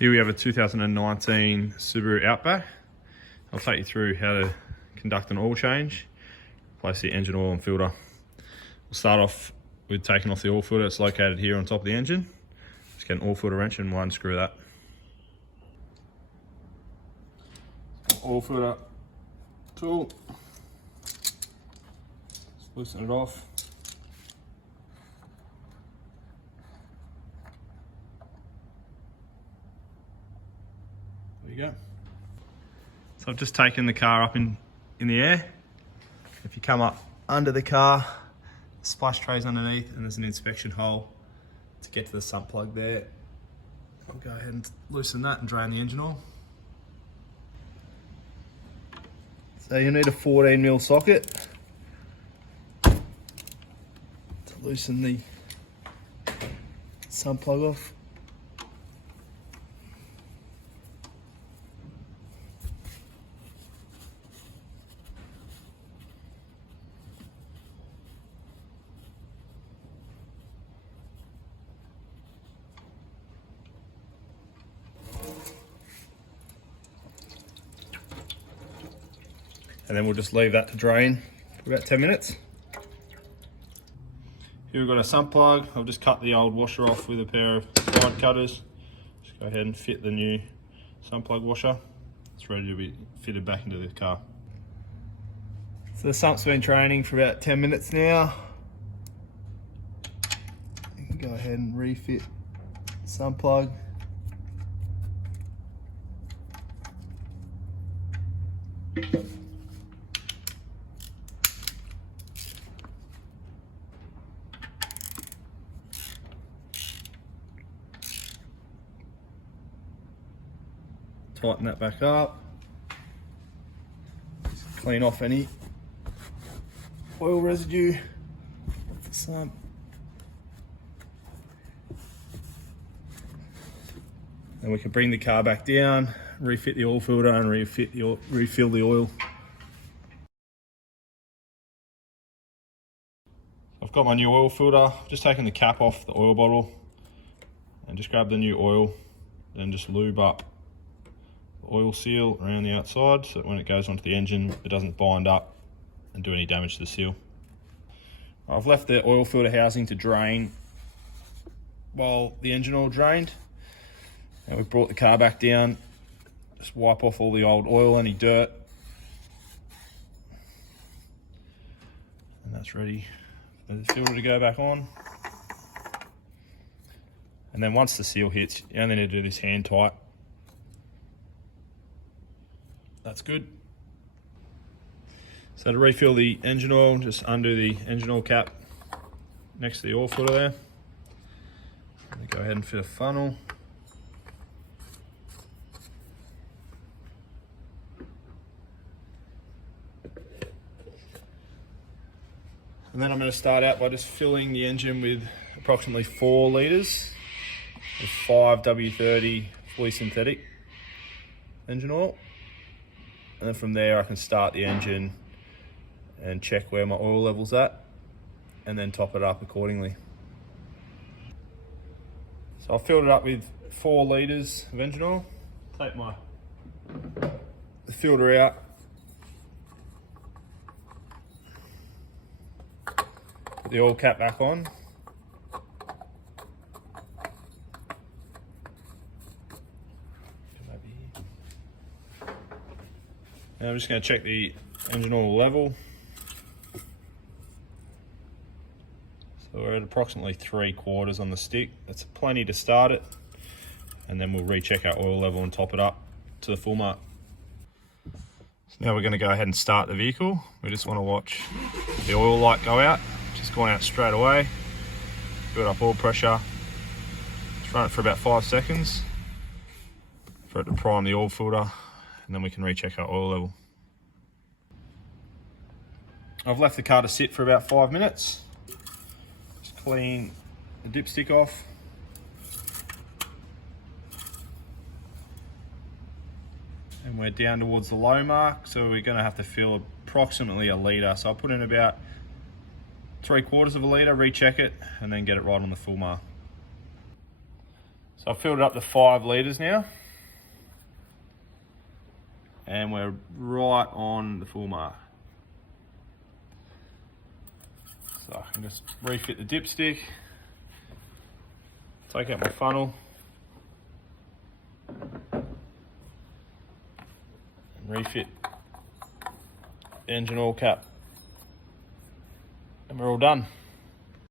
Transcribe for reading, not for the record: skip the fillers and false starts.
Here we have a 2019 Subaru Outback. I'll take you through how to conduct an oil change, replace the engine oil and filter. We'll start off with taking off the oil filter. It's located here on top of the engine. Just get an oil filter wrench and unscrew that. Oil filter tool. Just loosen it off. There you go. So I've just taken the car up in the air. If you come up under the car, the splash tray's underneath and there's an inspection hole to get to the sump plug there. I'll go ahead and loosen that and drain the engine oil. So you need a 14mm socket to loosen the sump plug off. And then we'll just leave that to drain for about 10 minutes. Here we've got a sump plug. I've just cut the old washer off with a pair of slide cutters. Just go ahead and fit the new sump plug washer. It's ready to be fitted back into the car. So the sump's been draining for about 10 minutes now. You can go ahead and refit the sump plug. Tighten that back up. Just clean off any oil residue off the sump. Then we can bring the car back down, refit the oil filter and refill the oil. I've got my new oil filter, just taken the cap off the oil bottle and just grab the new oil, then just lube up oil seal around the outside so that when it goes onto the engine it doesn't bind up and do any damage to the seal. I've left the oil filter housing to drain while the engine oil drained, and we've brought the car back down. Just wipe off all the old oil, any dirt, and that's ready for the filter to go back on. And then once the seal hits, you only need to do this hand tight. That's good. So to refill the engine oil, just undo the engine oil cap next to the oil filter there. And then go ahead and fit a funnel. And then I'm going to start out by just filling the engine with approximately 4 litres of 5W30 fully synthetic engine oil. And then from there I can start the engine and check where my oil level's at and then top it up accordingly. So I've filled it up with 4 litres of engine oil. Take the filter out. Put the oil cap back on. Now I'm just going to check the engine oil level. So we're at approximately 3/4 on the stick. That's plenty to start it. And then we'll recheck our oil level and top it up to the full mark. So now we're going to go ahead and start the vehicle. We just want to watch the oil light go out. Just gone out straight away. Build up oil pressure. Just run it for about 5 seconds for it to prime the oil filter. And then we can recheck our oil level. I've left the car to sit for about 5 minutes. Just clean the dipstick off. And we're down towards the low mark, so we're going to have to fill approximately 1 litre. So I'll put in about 3/4 of a litre, recheck it, and then get it right on the full mark. So I've filled it up to 5 litres now. And we're right on the full mark. So I can just refit the dipstick, take out my funnel, and refit the engine oil cap. And we're all done.